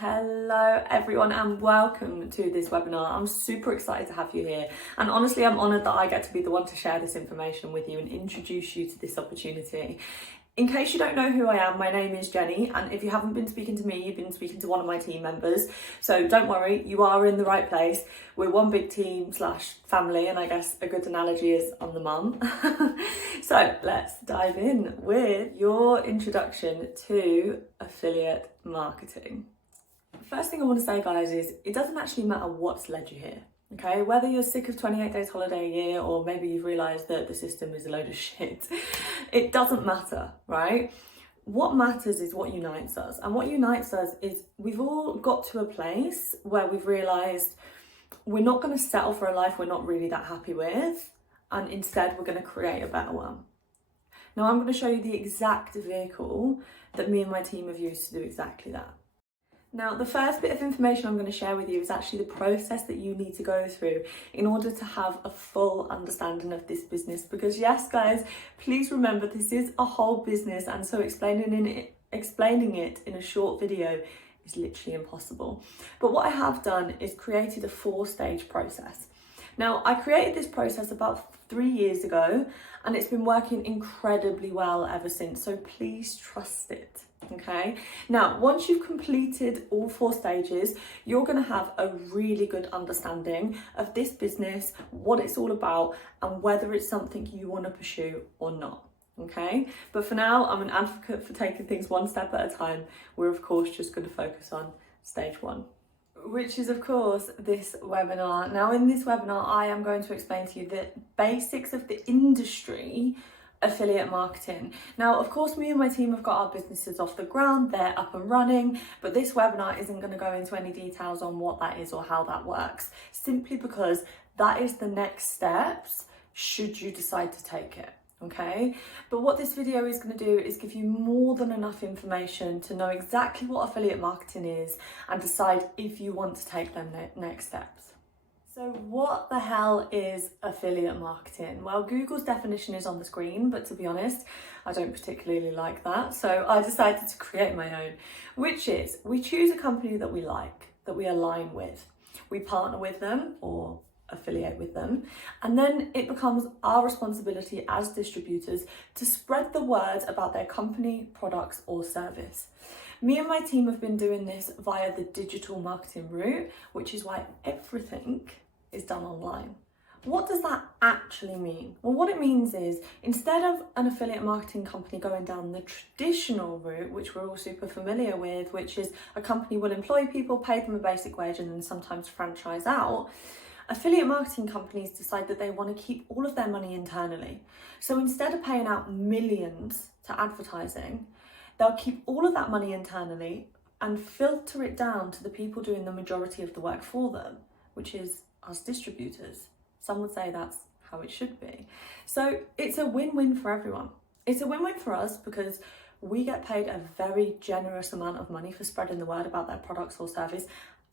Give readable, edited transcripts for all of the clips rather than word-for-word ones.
Hello everyone and welcome to this webinar. I'm super excited to have you here, and honestly I'm honoured that I get to be the one to share this information with you and introduce you to this opportunity. In case you don't know who I am, my name is Jenny, and if you haven't been speaking to me, you've been speaking to one of my team members. So don't worry, you are in the right place. We're one big team slash family, and I guess a good analogy is I'm the mum. So let's dive in with your introduction to affiliate marketing. First thing I want to say, guys, is it doesn't actually matter what's led you here. Okay, whether you're sick of 28 days holiday a year or maybe you've realised that the system is a load of shit, it doesn't matter, right? What matters is what unites us. And what unites us is we've all got to a place where we've realised we're not going to settle for a life we're not really that happy with, and instead we're going to create a better one. Now I'm going to show you the exact vehicle that me and my team have used to do exactly that. Now, the first bit of information I'm going to share with you is actually the process that you need to go through in order to have a full understanding of this business. Because yes, guys, please remember this is a whole business, and so explaining it in a short video is literally impossible. But what I have done is created a 4-stage process. Now, I created this process about 3 years ago, and it's been working incredibly well ever since. So please trust it. Okay, now once you've completed all 4 stages, you're going to have a really good understanding of this business, what it's all about, and whether it's something you want to pursue or not. Okay, but for now, I'm an advocate for taking things one step at a time. We're of course just going to focus on stage 1, which is of course this webinar. Now in this webinar, I am going to explain to you the basics of the industry affiliate marketing. Now, of course, me and my team have got our businesses off the ground, they're up and running, but this webinar isn't going to go into any details on what that is or how that works, simply because that is the next steps should you decide to take it. Okay, but what this video is going to do is give you more than enough information to know exactly what affiliate marketing is and decide if you want to take them next steps. So what the hell is affiliate marketing? Well, Google's definition is on the screen, but to be honest, I don't particularly like that. So I decided to create my own, which is we choose a company that we like, that we align with. We partner with them or affiliate with them, and then it becomes our responsibility as distributors to spread the word about their company, products or service. Me and my team have been doing this via the digital marketing route, which is why everything is done online. What does that actually mean? Well, what it means is instead of an affiliate marketing company going down the traditional route, which we're all super familiar with, which is a company will employ people, pay them a basic wage and then sometimes franchise out, affiliate marketing companies decide that they want to keep all of their money internally. So instead of paying out millions to advertising, they'll keep all of that money internally and filter it down to the people doing the majority of the work for them, which is us distributors. Some would say that's how it should be. So it's a win-win for everyone. It's a win-win for us because we get paid a very generous amount of money for spreading the word about their products or service,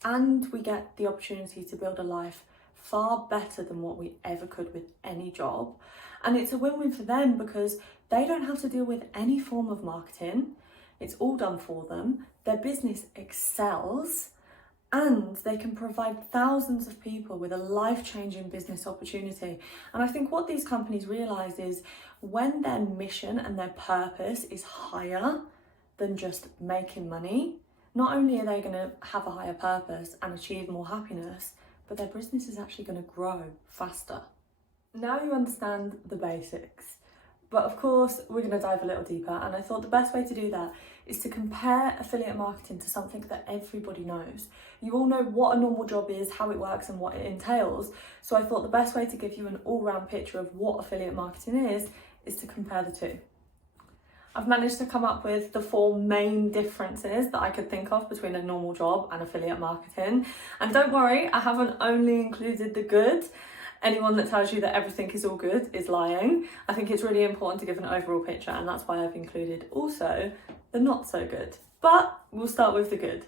and we get the opportunity to build a life far better than what we ever could with any job. And it's a win-win for them because they don't have to deal with any form of marketing. It's all done for them. Their business excels, and they can provide thousands of people with a life-changing business opportunity. And I think what these companies realise is when their mission and their purpose is higher than just making money, not only are they going to have a higher purpose and achieve more happiness, but their business is actually going to grow faster. Now you understand the basics. But of course, we're going to dive a little deeper, and I thought the best way to do that is to compare affiliate marketing to something that everybody knows. You all know what a normal job is, how it works and what it entails, so I thought the best way to give you an all-round picture of what affiliate marketing is to compare the two. I've managed to come up with the 4 main differences that I could think of between a normal job and affiliate marketing. And don't worry, I haven't only included the good. Anyone that tells you that everything is all good is lying. I think it's really important to give an overall picture, and that's why I've included also the not so good. But we'll start with the good.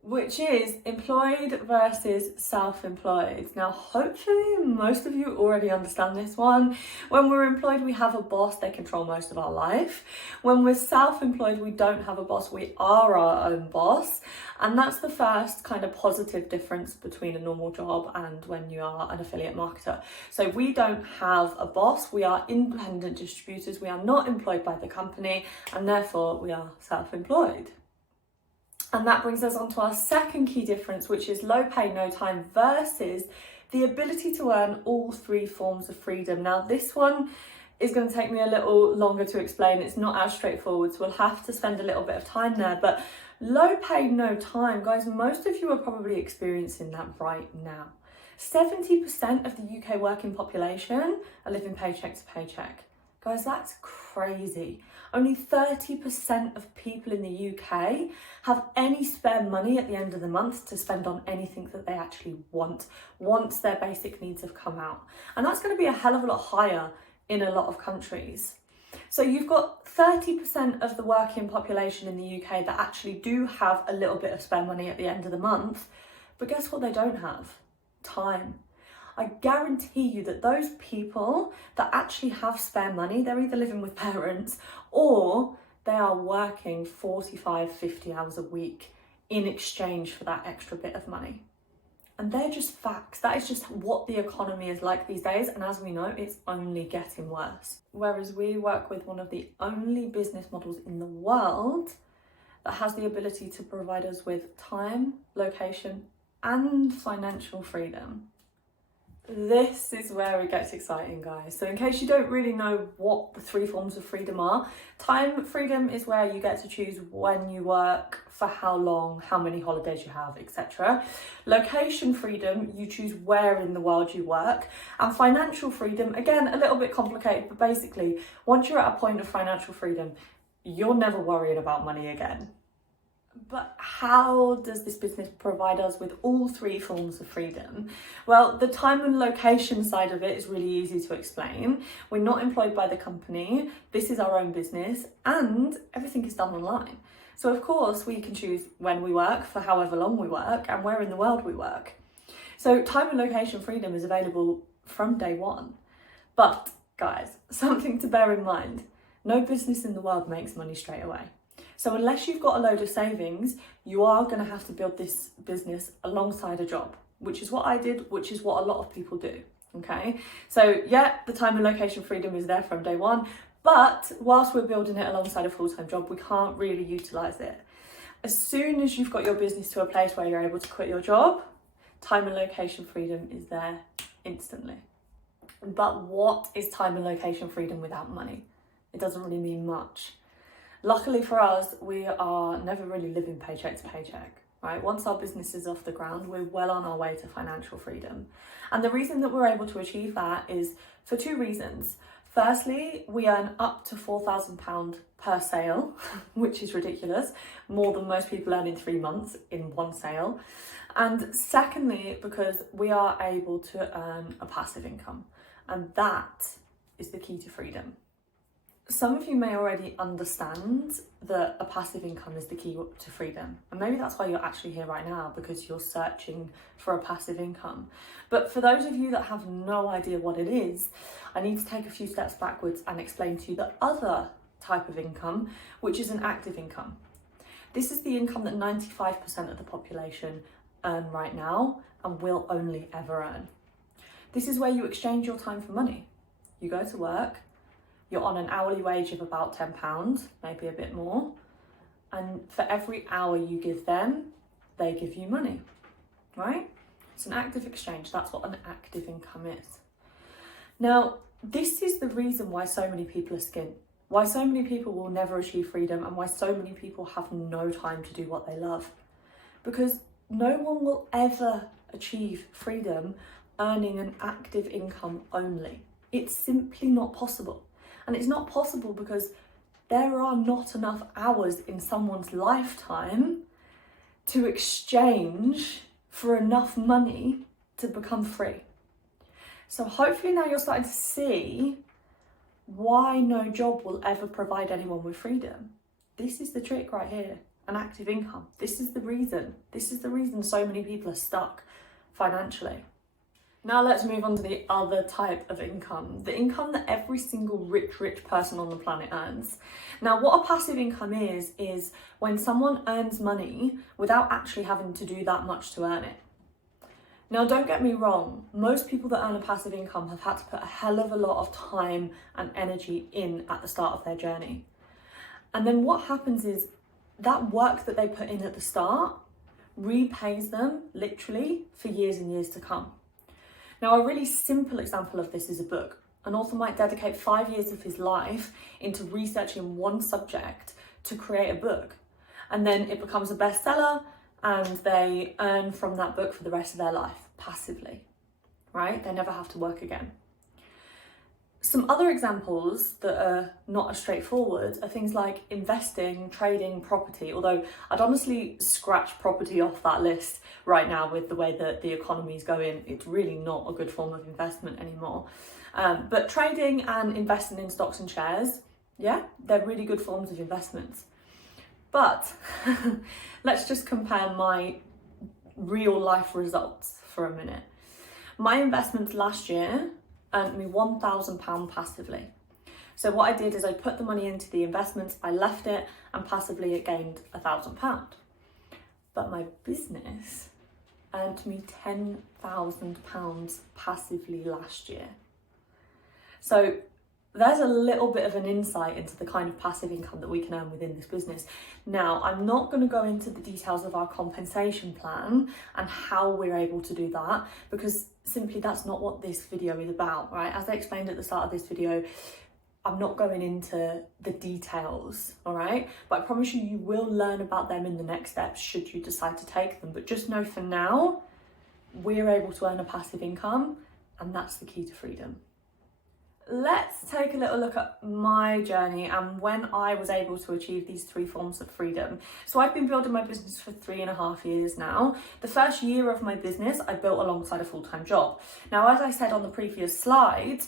which is employed versus self-employed. Now, hopefully most of you already understand this one. When we're employed, we have a boss, they control most of our life. When we're self-employed, we don't have a boss, we are our own boss. And that's the first kind of positive difference between a normal job and when you are an affiliate marketer. So we don't have a boss, we are independent distributors, we are not employed by the company, and therefore we are self-employed. And that brings us on to our second key difference, which is low pay, no time versus the ability to earn all three forms of freedom. Now, this one is going to take me a little longer to explain. It's not as straightforward, so we'll have to spend a little bit of time there. But low pay, no time, guys, most of you are probably experiencing that right now. 70% of the UK working population are living paycheck to paycheck. Guys, that's crazy. Only 30% of people in the UK have any spare money at the end of the month to spend on anything that they actually want once their basic needs have come out. And that's going to be a hell of a lot higher in a lot of countries. So you've got 30% of the working population in the UK that actually do have a little bit of spare money at the end of the month. But guess what they don't have? Time. I guarantee you that those people that actually have spare money, they're either living with parents or they are working 45, 50 hours a week in exchange for that extra bit of money. And they're just facts. That is just what the economy is like these days. And as we know, it's only getting worse. Whereas we work with one of the only business models in the world that has the ability to provide us with time, location, and financial freedom. This is where it gets exciting, guys. So in case you don't really know what the three forms of freedom are, time freedom is where you get to choose when you work, for how long, how many holidays you have, etc. Location freedom, you choose where in the world you work. And financial freedom, again, a little bit complicated, but basically, once you're at a point of financial freedom, you're never worrying about money again. But how does this business provide us with all three forms of freedom? Well, the time and location side of it is really easy to explain. We're not employed by the company, this is our own business, and everything is done online. So of course we can choose when we work, for however long we work, and where in the world we work. So time and location freedom is available from day one. But guys, something to bear in mind, no business in the world makes money straight away. So unless you've got a load of savings, you are going to have to build this business alongside a job, which is what I did, which is what a lot of people do, okay? So yeah, the time and location freedom is there from day one, but whilst we're building it alongside a full-time job, we can't really utilise it. As soon as you've got your business to a place where you're able to quit your job, time and location freedom is there instantly. But what is time and location freedom without money? It doesn't really mean much. Luckily for us, we are never really living paycheck to paycheck, right? Once our business is off the ground, we're well on our way to financial freedom. And the reason that we're able to achieve that is for two reasons. Firstly, we earn up to £4,000 per sale, which is ridiculous, more than most people earn in 3 months in one sale. And secondly, because we are able to earn a passive income, and that is the key to freedom. Some of you may already understand that a passive income is the key to freedom. And maybe that's why you're actually here right now, because you're searching for a passive income. But for those of you that have no idea what it is, I need to take a few steps backwards and explain to you the other type of income, which is an active income. This is the income that 95% of the population earn right now and will only ever earn. This is where you exchange your time for money. You go to work, you're on an hourly wage of about £10, maybe a bit more. And for every hour you give them, they give you money, right? It's an active exchange. That's what an active income is. Now, this is the reason why so many people are skint, why so many people will never achieve freedom, and why so many people have no time to do what they love. Because no one will ever achieve freedom earning an active income only. It's simply not possible. And it's not possible because there are not enough hours in someone's lifetime to exchange for enough money to become free. So hopefully now you're starting to see why no job will ever provide anyone with freedom. This is the trick right here. an active income. This is the reason. This is the reason so many people are stuck financially. Now let's move on to the other type of income, the income that every single rich person on the planet earns. Now, what a passive income is when someone earns money without actually having to do that much to earn it. Now, don't get me wrong, most people that earn a passive income have had to put a hell of a lot of time and energy in at the start of their journey. And then what happens is that work that they put in at the start repays them literally for years and years to come. Now, a really simple example of this is a book. An author might dedicate 5 years of his life into researching one subject to create a book. And then it becomes a bestseller and they earn from that book for the rest of their life, passively, right? They never have to work again. Some other examples that are not as straightforward are things like investing, trading, property, although I'd honestly scratch property off that list right now with the way that the economy is going. It's really not a good form of investment anymore. But trading and investing in stocks and shares, yeah, they're really good forms of investments. But let's just compare my real life results for a minute. My investments last year earned me £1,000 passively. So what I did is I put the money into the investments, I left it, and passively it gained £1,000. But my business earned me £10,000 passively last year. So there's a little bit of an insight into the kind of passive income that we can earn within this business. Now, I'm not going to go into the details of our compensation plan and how we're able to do that, because simply that's not what this video is about, right? As I explained at the start of this video, I'm not going into the details, all right? But I promise you, you will learn about them in the next steps should you decide to take them. But just know for now, we're able to earn a passive income, and that's the key to freedom. Let's take a little look at my journey and when I was able to achieve these 3 forms of freedom. So I've been building my business for 3.5 years now. The first year of my business, I built alongside a full-time job. Now, as I said on the previous slide,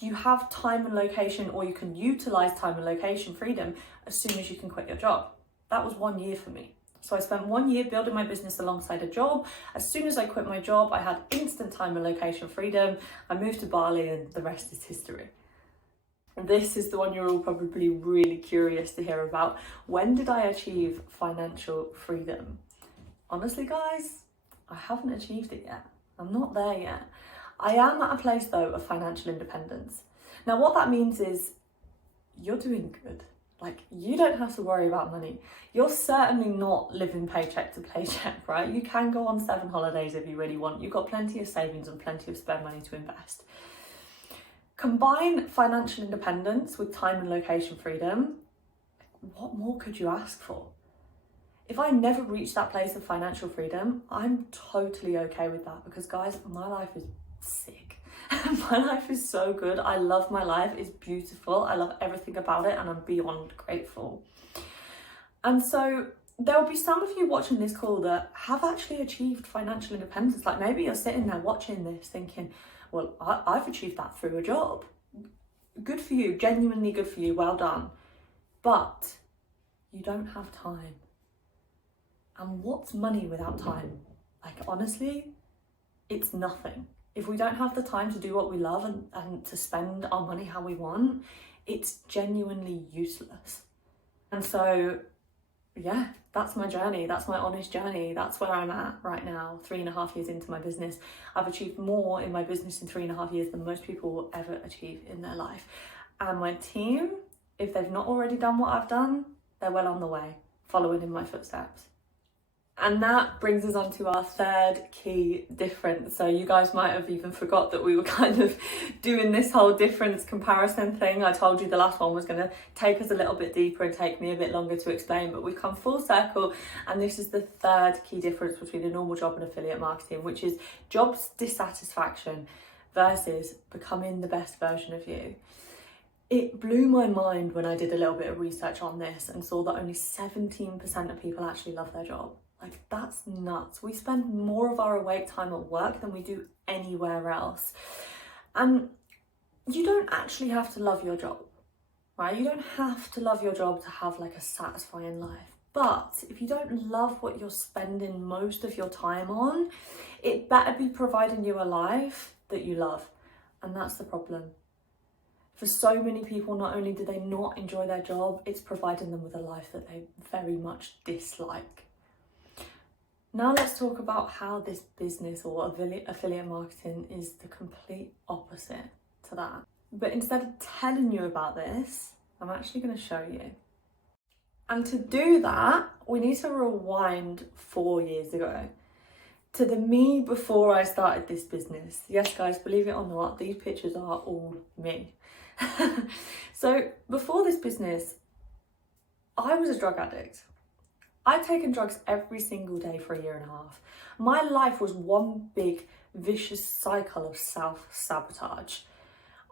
you have time and location, or you can utilize time and location freedom as soon as you can quit your job. That was 1 year for me. So I spent 1 year building my business alongside a job. As soon as I quit my job, I had instant time and location freedom. I moved to Bali and the rest is history. And this is the one you're all probably really curious to hear about. When did I achieve financial freedom? Honestly, guys, I haven't achieved it yet. I'm not there yet. I am at a place though of financial independence. Now, what that means is you're doing good. Like, you don't have to worry about money. You're certainly not living paycheck to paycheck, right? You can go on 7 holidays if you really want. You've got plenty of savings and plenty of spare money to invest. Combine financial independence with time and location freedom. What more could you ask for? If I never reach that place of financial freedom, I'm totally okay with that, because guys, my life is sick. My life is so good. I love my life. It's beautiful. I love everything about it and I'm beyond grateful. And so there'll be some of you watching this call that have actually achieved financial independence. Like, maybe you're sitting there watching this thinking, well, I've achieved that through a job. Good for you. Genuinely good for you. Well done. But you don't have time. And what's money without time? Like, honestly, it's nothing. If we don't have the time to do what we love and to spend our money how we want, it's genuinely useless. And so, yeah, that's my journey. That's my honest journey. That's where I'm at right now, 3.5 years into my business. I've achieved more in my business in 3.5 years than most people will ever achieve in their life. And my team, if they've not already done what I've done, they're well on the way, following in my footsteps. And that brings us on to our third key difference. So you guys might have even forgot that we were kind of doing this whole difference comparison thing. I told you the last one was going to take us a little bit deeper and take me a bit longer to explain, but we've come full circle. And this is the third key difference between a normal job and affiliate marketing, which is job dissatisfaction versus becoming the best version of you. It blew my mind when I did a little bit of research on this and saw that only 17% of people actually love their job. Like, that's nuts. We spend more of our awake time at work than we do anywhere else. And you don't actually have to love your job, right? You don't have to love your job to have like a satisfying life. But if you don't love what you're spending most of your time on, it better be providing you a life that you love. And that's the problem. For so many people, not only do they not enjoy their job, it's providing them with a life that they very much dislike. Now let's talk about how this business or affiliate marketing is the complete opposite to that. But instead of telling you about this, I'm actually going to show you. And to do that, we need to rewind 4 years ago to the me before I started this business. Yes, guys, believe it or not, these pictures are all me. So before this business, I was a drug addict. I'd taken drugs every single day for 1.5 years. My life was one big vicious cycle of self-sabotage.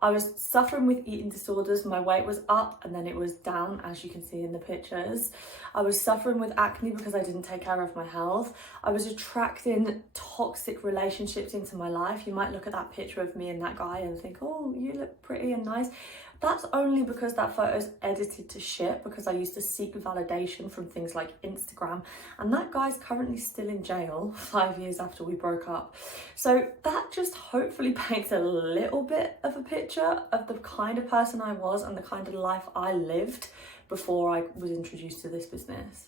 I was suffering with eating disorders. My weight was up and then it was down, as you can see in the pictures. I was suffering with acne because I didn't take care of my health. I was attracting toxic relationships into my life. You might look at that picture of me and that guy and think, oh, you look pretty and nice. That's only because that photo's edited to shit, because I used to seek validation from things like Instagram, and that guy's currently still in jail 5 years after we broke up. So that just hopefully paints a little bit of a picture of the kind of person I was and the kind of life I lived before I was introduced to this business.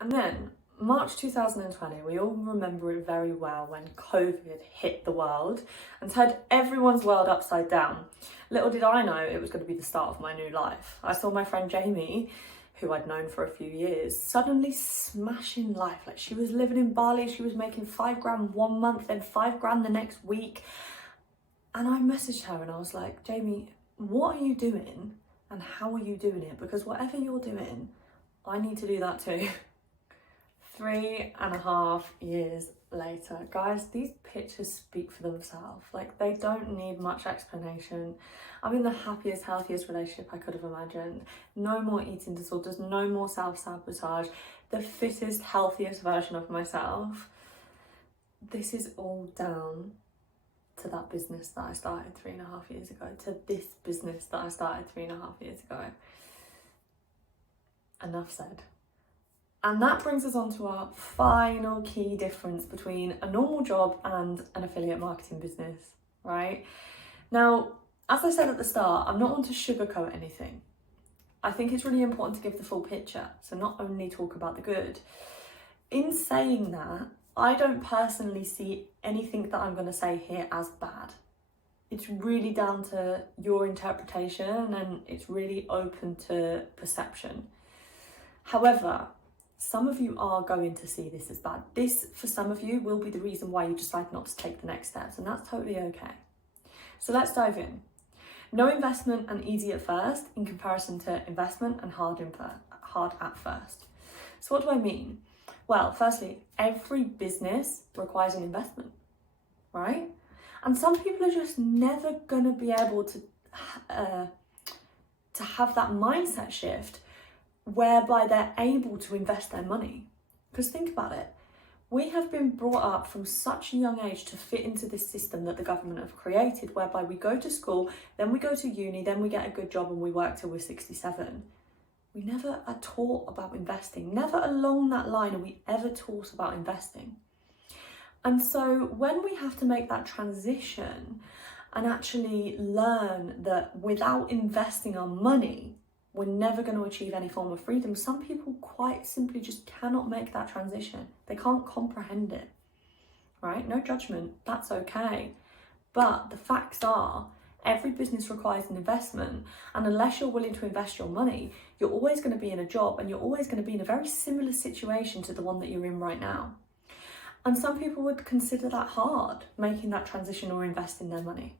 And then March 2020, we all remember it very well, when COVID hit the world and turned everyone's world upside down. Little did I know it was going to be the start of my new life. I saw my friend Jamie, who I'd known for a few years, suddenly smashing life. Like, she was living in Bali, she was making £5,000 1 month, then £5,000 the next week. And I messaged her and I was like, Jamie, what are you doing and how are you doing it? Because whatever you're doing, I need to do that too. 3.5 years later, guys, these pictures speak for themselves. Like, they don't need much explanation. I'm in the happiest, healthiest relationship I could have imagined. No more eating disorders, no more self-sabotage, the fittest, healthiest version of myself. This is all down to that business that I started 3.5 years ago, to this business that I started 3.5 years ago. Enough said. And that brings us on to our final key difference between a normal job and an affiliate marketing business, right? Now, as I said at the start, I'm not one to sugarcoat anything. I think it's really important to give the full picture, so not only talk about the good. In saying that, I don't personally see anything that I'm going to say here as bad. It's really down to your interpretation and it's really open to perception. However, some of you are going to see this as bad. This, for some of you, will be the reason why you decide not to take the next steps, and that's totally okay. So let's dive in. No investment and easy at first in comparison to investment and hard at first. So what do I mean? Well, firstly, every business requires an investment, right? And some people are just never going to be able to have that mindset shift whereby they're able to invest their money. Because think about it, we have been brought up from such a young age to fit into this system that the government have created, whereby we go to school, then we go to uni, then we get a good job and we work till we're 67. We never are taught about investing. Never along that line are we ever taught about investing. And so when we have to make that transition and actually learn that without investing our money, we're never going to achieve any form of freedom, some people quite simply just cannot make that transition. They can't comprehend it, right? No judgment, that's okay. But the facts are, every business requires an investment, and unless you're willing to invest your money, you're always going to be in a job and you're always going to be in a very similar situation to the one that you're in right now. And some people would consider that hard, making that transition or investing their money.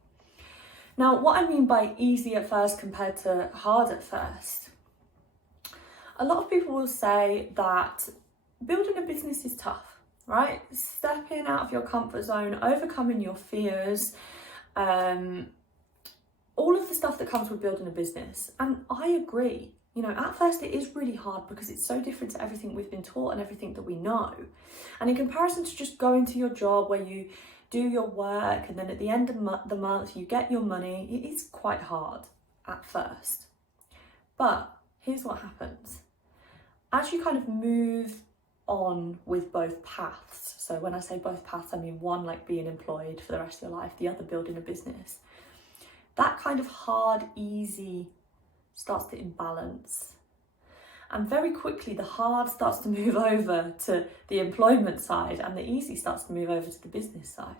Now, what I mean by easy at first compared to hard at first, a lot of people will say that building a business is tough, right? Stepping out of your comfort zone, overcoming your fears, all of the stuff that comes with building a business. And I agree. You know, at first it is really hard because it's so different to everything we've been taught and everything that we know. And in comparison to just going to your job where you do your work and then at the end of the month you get your money, it is quite hard at first. But here's what happens. as you kind of move on with both paths, so when I say both paths, I mean one like being employed for the rest of your life, the other building a business, that kind of hard, easy starts to imbalance. And very quickly the hard starts to move over to the employment side and the easy starts to move over to the business side.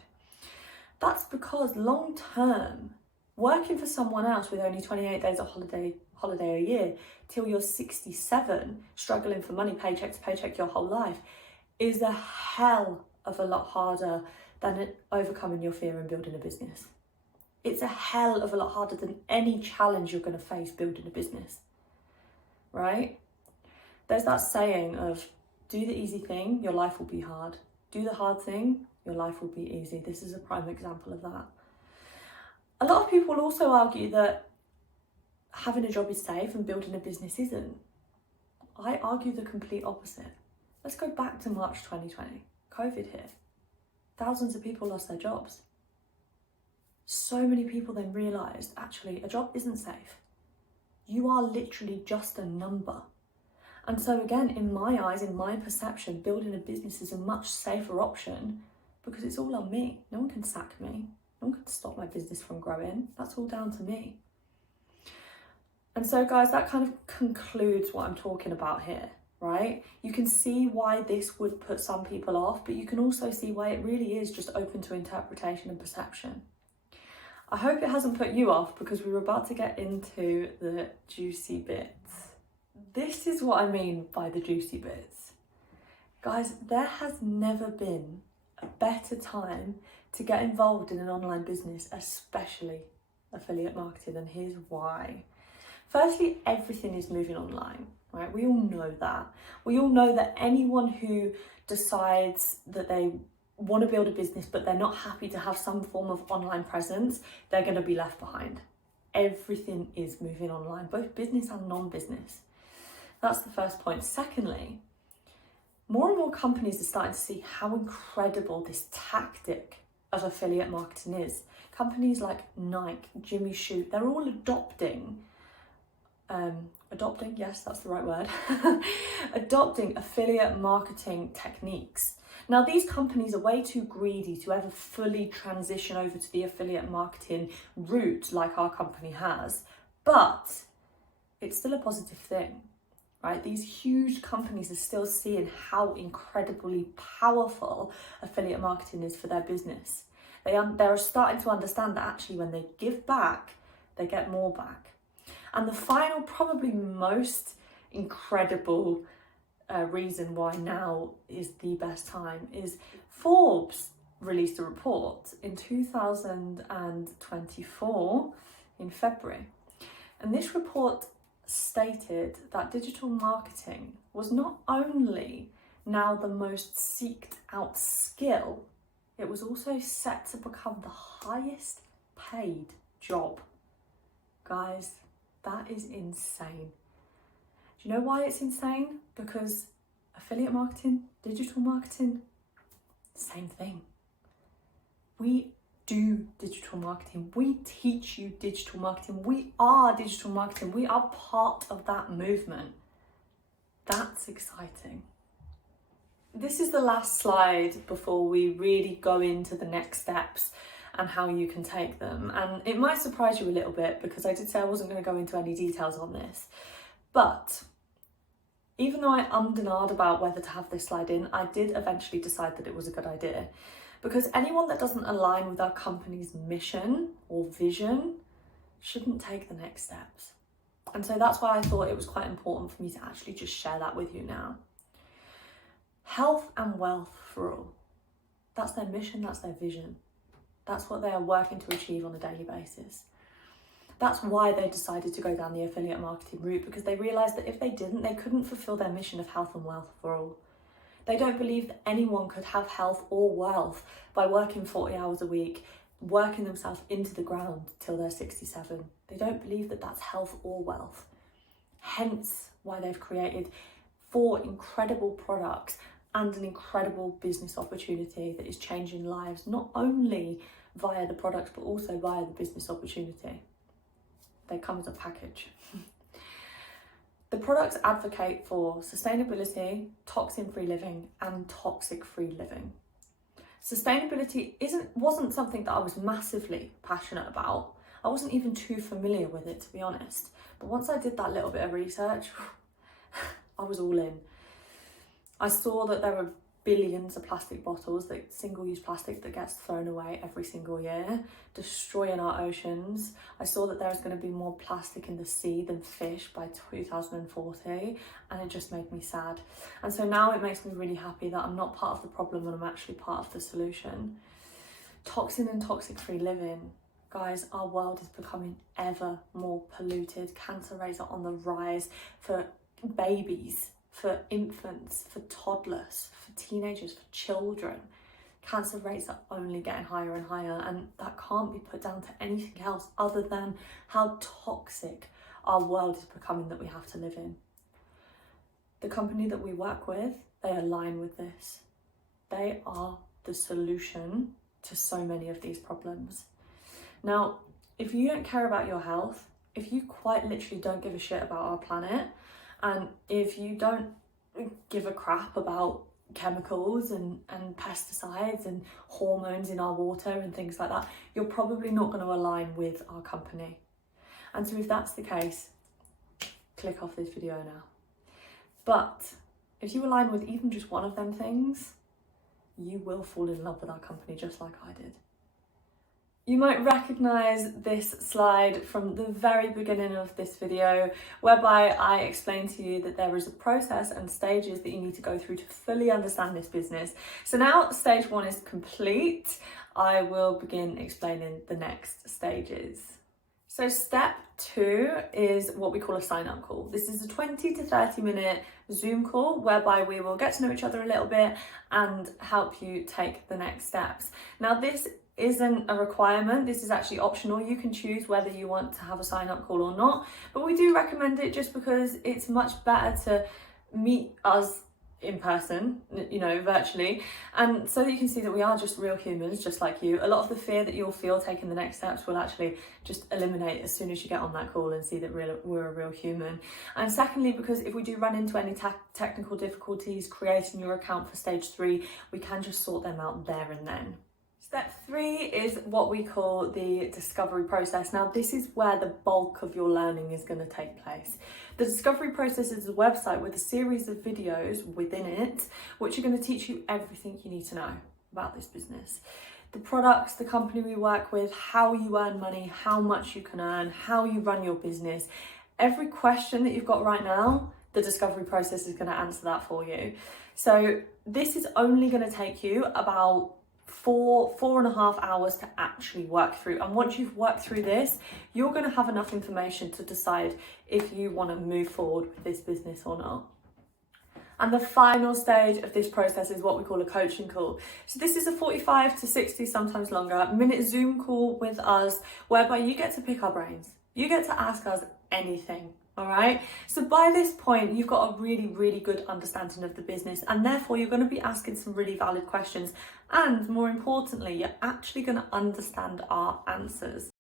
That's because long term, working for someone else with only 28 days of holiday a year till you're 67, struggling for money paycheck to paycheck your whole life, is a hell of a lot harder than overcoming your fear and building a business. It's a hell of a lot harder than any challenge you're going to face building a business, right? There's that saying of, do the easy thing, your life will be hard. Do the hard thing, your life will be easy. This is a prime example of that. A lot of people will also argue that having a job is safe and building a business isn't. I argue the complete opposite. Let's go back to March 2020. COVID hit. Thousands of people lost their jobs. So many people then realised, actually, a job isn't safe. You are literally just a number. And so again, in my eyes, in my perception, building a business is a much safer option because it's all on me. No one can sack me. No one can stop my business from growing. That's all down to me. And so guys, that kind of concludes what I'm talking about here, right? You can see why this would put some people off, but you can also see why it really is just open to interpretation and perception. I hope it hasn't put you off because we're about to get into the juicy bits. This is what I mean by the juicy bits. Guys, there has never been a better time to get involved in an online business, especially affiliate marketing, and here's why. Firstly, everything is moving online, right? We all know that. We all know that anyone who decides that they want to build a business but they're not happy to have some form of online presence, they're going to be left behind. Everything is moving online, both business and non-business. That's the first point. Secondly, more and more companies are starting to see how incredible this tactic of affiliate marketing is. Companies like Nike, Jimmy Choo, they're all adopting, yes, that's the right word, adopting affiliate marketing techniques. Now, these companies are way too greedy to ever fully transition over to the affiliate marketing route like our company has, but it's still a positive thing. Right? These huge companies are still seeing how incredibly powerful affiliate marketing is for their business. They're starting to understand that actually when they give back, they get more back. And the final, probably most incredible reason why now is the best time is Forbes released a report in 2024 in February. And this report stated that digital marketing was not only now the most seeked out skill, it was also set to become the highest paid job. Guys, that is insane. Do you know why it's insane? Because affiliate marketing, digital marketing, same thing. We do digital marketing. We teach you digital marketing. We are digital marketing. We are part of that movement. That's exciting. This is the last slide before we really go into the next steps and how you can take them. And it might surprise you a little bit because I did say I wasn't going to go into any details on this. But even though I ummed and ahed about whether to have this slide in, I did eventually decide that it was a good idea. Because anyone that doesn't align with our company's mission or vision shouldn't take the next steps. And so that's why I thought it was quite important for me to actually just share that with you now. Health and wealth for all. That's their mission, that's their vision. That's what they are working to achieve on a daily basis. That's why they decided to go down the affiliate marketing route, because they realised that if they didn't, they couldn't fulfil their mission of health and wealth for all. They don't believe that anyone could have health or wealth by working 40 hours a week, working themselves into the ground till they're 67. They don't believe that that's health or wealth. Hence why they've created 4 incredible products and an incredible business opportunity that is changing lives, not only via the products, but also via the business opportunity. They come as a package. The products advocate for sustainability, toxin-free living, and toxic-free living. Sustainability wasn't something that I was massively passionate about. I wasn't even too familiar with it, to be honest. But once I did that little bit of research, I was all in. I saw that there were billions of plastic bottles, that single-use plastic that gets thrown away every single year, destroying our oceans. I saw that there was going to be more plastic in the sea than fish by 2040, and it just made me sad. And so now it makes me really happy that I'm not part of the problem and I'm actually part of the solution. Toxin and toxic-free living. Guys, our world is becoming ever more polluted. Cancer rates are on the rise for babies, for infants, for toddlers, for teenagers, for children. Cancer rates are only getting higher and higher, and that can't be put down to anything else other than how toxic our world is becoming that we have to live in. The company that we work with, they align with this. They are the solution to so many of these problems. Now, if you don't care about your health, if you quite literally don't give a shit about our planet, and if you don't give a crap about chemicals and pesticides and hormones in our water and things like that, you're probably not going to align with our company. And so if that's the case, click off this video now. But if you align with even just one of them things, you will fall in love with our company just like I did. You might recognise this slide from the very beginning of this video, whereby I explain to you that there is a process and stages that you need to go through to fully understand this business. So now stage 1 is complete, I will begin explaining the next stages. So step 2 is what we call a sign-up call. This is a 20 to 30 minute Zoom call whereby we will get to know each other a little bit and help you take the next steps. Now this isn't a requirement, this is actually optional. You can choose whether you want to have a sign-up call or not, but we do recommend it just because it's much better to meet us in person, you know, virtually, and so that you can see that we are just real humans just like you. A lot of the fear that you'll feel taking the next steps will actually just eliminate as soon as you get on that call and see that we're a real human. And secondly, because if we do run into any technical difficulties creating your account for stage 3, we can just sort them out there and then. Step 3 is what we call the discovery process. Now, this is where the bulk of your learning is going to take place. The discovery process is a website with a series of videos within it, which are going to teach you everything you need to know about this business. The products, the company we work with, how you earn money, how much you can earn, how you run your business. Every question that you've got right now, the discovery process is going to answer that for you. So this is only going to take you about 4.5 hours to actually work through, and once you've worked through this, you're going to have enough information to decide if you want to move forward with this business or not. And the final stage of this process is what we call a coaching call. So this is a 45 to 60, sometimes longer, minute Zoom call with us, whereby you get to pick our brains. You get to ask us anything. All right, so by this point, you've got a really, really good understanding of the business, and therefore you're going to be asking some really valid questions. And more importantly, you're actually going to understand our answers.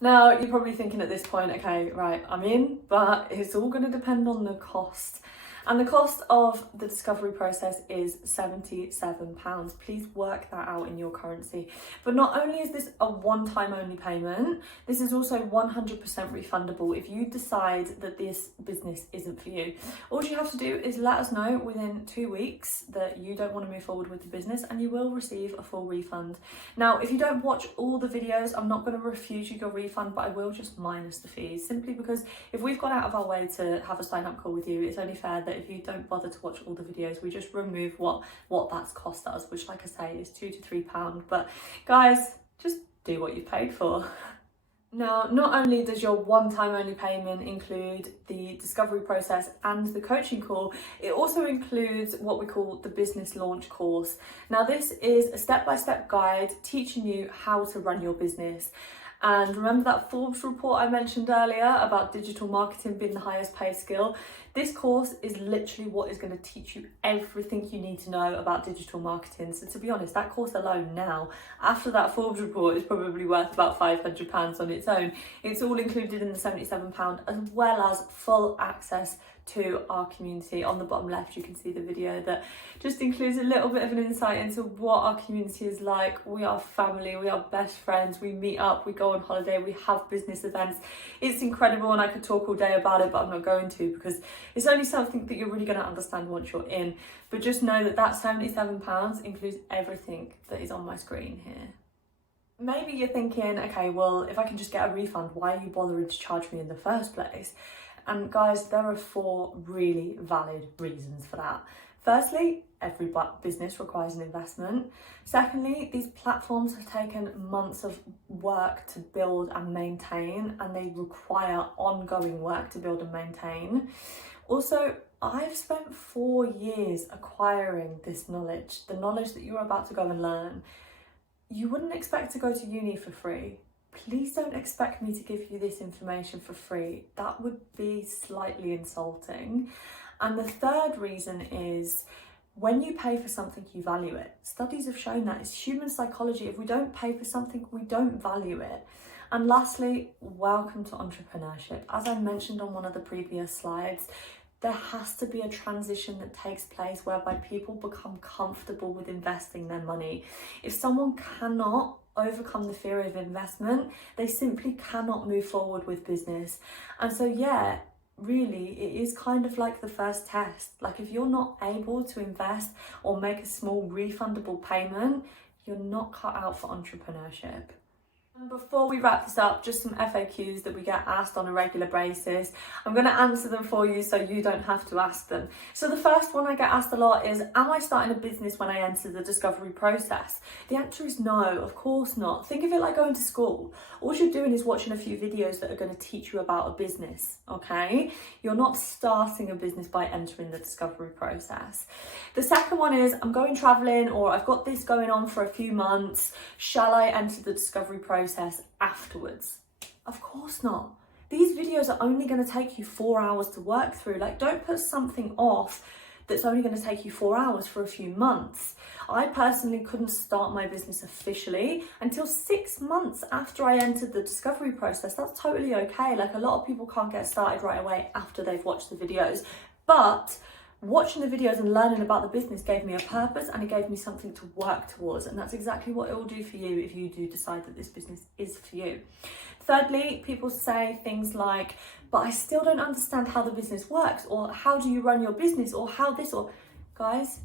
Now, you're probably thinking at this point, okay, right, I'm in, but it's all going to depend on the cost. And the cost of the discovery process is £77. Please work that out in your currency. But not only is this a one-time only payment, this is also 100% refundable if you decide that this business isn't for you. All you have to do is let us know within 2 weeks that you don't want to move forward with the business, and you will receive a full refund. Now, if you don't watch all the videos, I'm not going to refuse you your refund, but I will just minus the fees, simply because if we've gone out of our way to have a sign-up call with you, it's only fair that if you don't bother to watch all the videos, we just remove what that's cost us, which, like I say, is £2 to £3. But guys, just do what you've paid for. Now, not only does your one-time only payment include the discovery process and the coaching call, it also includes what we call the business launch course. Now, this is a step-by-step guide teaching you how to run your business. And remember that Forbes report I mentioned earlier about digital marketing being the highest paid skill? This course is literally what is going to teach you everything you need to know about digital marketing. So to be honest, that course alone now, after that Forbes report, is probably worth about £500 on its own. It's all included in the £77, as well as full access to our community. On the bottom left you can see the video that just includes a little bit of an insight into what our community is like. We are family, we are best friends, we meet up, we go on holiday, we have business events. It's incredible, and I could talk all day about it, but I'm not going to, because it's only something that you're really going to understand once you're in. But just know that that £77 includes everything that is on my screen here. Maybe you're thinking, okay, well, if I can just get a refund, why are you bothering to charge me in the first place? And guys, there are 4 really valid reasons for that. Firstly, every business requires an investment. Secondly, these platforms have taken months of work to build and maintain, and they require ongoing work to build and maintain. Also, I've spent 4 years acquiring this knowledge, the knowledge that you're about to go and learn. You wouldn't expect to go to uni for free. Please don't expect me to give you this information for free. That would be slightly insulting. And the third reason is, when you pay for something, you value it. Studies have shown that. It's human psychology. If we don't pay for something, we don't value it. And lastly, welcome to entrepreneurship. As I mentioned on one of the previous slides, there has to be a transition that takes place whereby people become comfortable with investing their money. If someone cannot overcome the fear of investment, they simply cannot move forward with business. And so yeah, really, it is kind of like the first test. Like, if you're not able to invest or make a small refundable payment, you're not cut out for entrepreneurship. And before we wrap this up, just some FAQs that we get asked on a regular basis. I'm going to answer them for you so you don't have to ask them. So the first one I get asked a lot is, am I starting a business when I enter the discovery process? The answer is no, of course not. Think of it like going to school. All you're doing is watching a few videos that are going to teach you about a business, okay? You're not starting a business by entering the discovery process. The second one is, I'm going traveling, or I've got this going on for a few months. Shall I enter the discovery process afterwards? Of course not. These videos are only going to take you 4 hours to work through. Like, don't put something off that's only going to take you 4 hours for a few months. I personally couldn't start my business officially until 6 months after I entered the discovery process. That's totally okay. Like, a lot of people can't get started right away after they've watched the videos, but watching the videos and learning about the business gave me a purpose, and it gave me something to work towards. And that's exactly what it will do for you if you do decide that this business is for you. Thirdly, people say things like, but I still don't understand how the business works, or how do you run your business, or how this, or guys,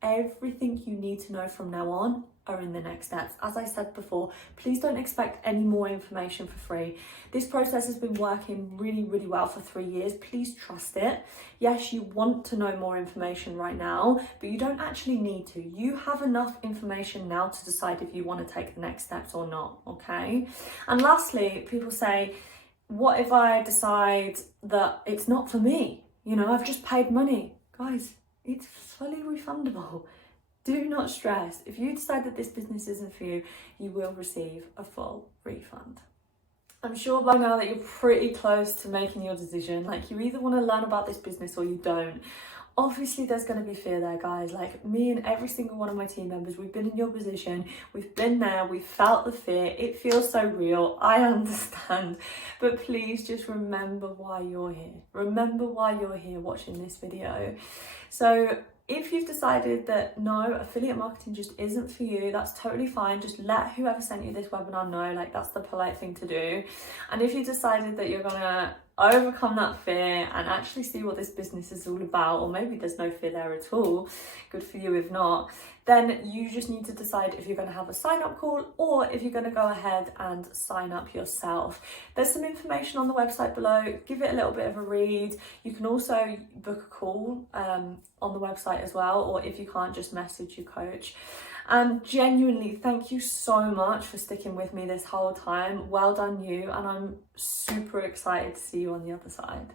everything you need to know from now on are in the next steps. As I said before, please don't expect any more information for free. This process has been working really, really well for 3 years. Please trust it. Yes, you want to know more information right now, but you don't actually need to. You have enough information now to decide if you want to take the next steps or not, okay? And lastly, people say, what if I decide that it's not for me? You know, I've just paid money. Guys, it's fully refundable. Do not stress. If you decide that this business isn't for you, you will receive a full refund. I'm sure by now that you're pretty close to making your decision. Like, you either want to learn about this business or you don't. Obviously, there's going to be fear there, guys. Like, me and every single one of my team members, we've been in your position. We've been there. We've felt the fear. It feels so real. I understand. But please just remember why you're here. Remember why you're here watching this video. So if you've decided that no, affiliate marketing just isn't for you, that's totally fine. Just let whoever sent you this webinar know. Like, that's the polite thing to do. And if you decided that you're gonna overcome that fear and actually see what this business is all about, or maybe there's no fear there at all, good for you if not, then you just need to decide if you're going to have a sign-up call or if you're going to go ahead and sign up yourself. There's some information on the website below. Give it a little bit of a read. You can also book a call on the website as well, or if you can't, just message your coach. And genuinely, thank you so much for sticking with me this whole time. Well done you, and I'm super excited to see you on the other side.